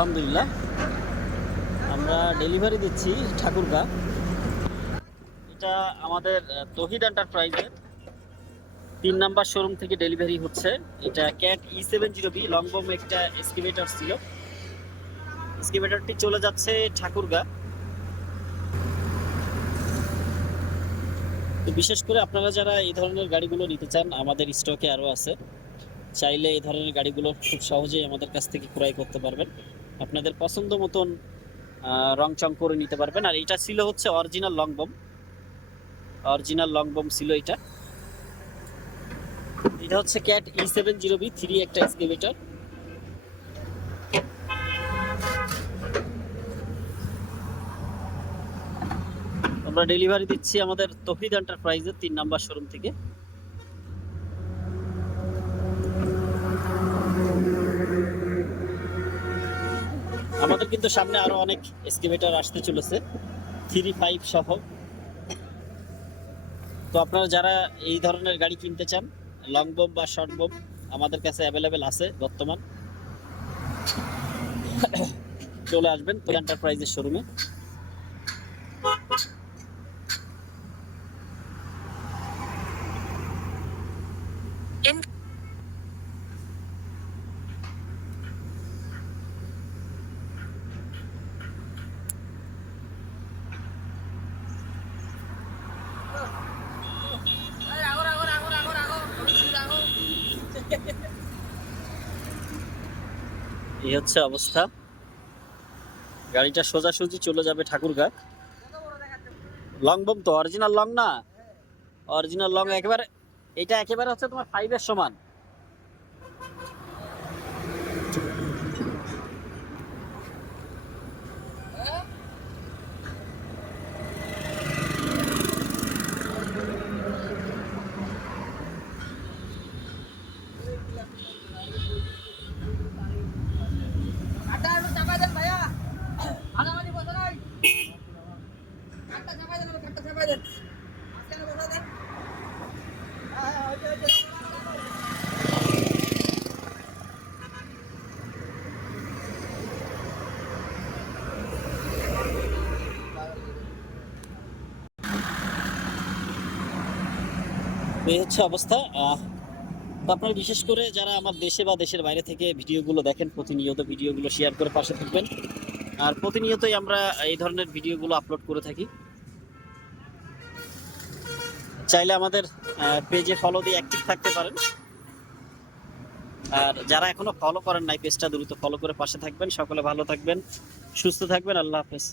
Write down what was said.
আলহামদুলিল্লাহ। আমরা ডেলিভারি দিচ্ছি ঠাকুরগা। এটা আমাদের তহিদ এন্টারপ্রাইজের তিন নাম্বার শোরুম থেকে ডেলিভারি হচ্ছে। এটা CAT E seven zero B long long boom একটা এসকিভেটার ছিল। এসকিভেটারটি চলে যাচ্ছে ঠাকুরগা। তো বিশেষ করে আপনারা যারা এই ধরনের গাড়িগুলো নিতে চান, আমাদের স্টকে আরও আছে। চাইলে এই ধরনের গাড়িগুলো খুব সহজেই আমাদের কাছ থেকে ক্রয় করতে পারবেন। আপনাদের পছন্দ মতন রং চং করে নিতে পারবেন। আর এটা ছিল হচ্ছে original long boom original long boom ছিল এটা। এটা হচ্ছে Cat E seven zero B three একটা এক্সকেভেটার আমরা ডেলিভারি দিচ্ছি আমাদের তহিদ এন্টারপ্রাইজের তিন নাম্বার শোরুম থেকে। আমাদের কিন্তু সামনে আরও অনেক এক্সকেভেটর আসতে চলেছে। থ্রি ফাইভ সহ। তো আপনারা যারা এই ধরনের গাড়ি কিনতে চান লং বোম বা শর্ট বোম আমাদের কাছে অ্যাভেলেবেল আছে বর্তমান। চলে আসবেন এন্টারপ্রাইজের শোরুমে এই হচ্ছে অবস্থা। গাড়িটা সোজাসুজি চলে যাবে ঠাকুরগা লং বম তো অরিজিনাল লং না? অরিজিনাল লং একেবারে, এটা একেবারে হচ্ছে তোমার ফাইভের সমান। এই হচ্ছে অবস্থা। আপনারা বিশেষ করে যারা আমার দেশে বা দেশের বাইরে থেকে ভিডিওগুলো দেখেন, প্রতিনিয়ত ভিডিওগুলো শেয়ার করে পাশে থাকবেন। আর প্রতিনিয়তই আমরা এই ধরনের ভিডিওগুলো আপলোড করে থাকি। চাইলে আমাদের পেজে ফলো দিয়ে অ্যাক্টিভ থাকতে পারেন। আর যারা এখনও ফলো করেন নাই পেজটা দ্রুত ফলো করে পাশে থাকবেন। সকলে ভালো থাকবেন, সুস্থ থাকবেন। আল্লাহ হাফেজ।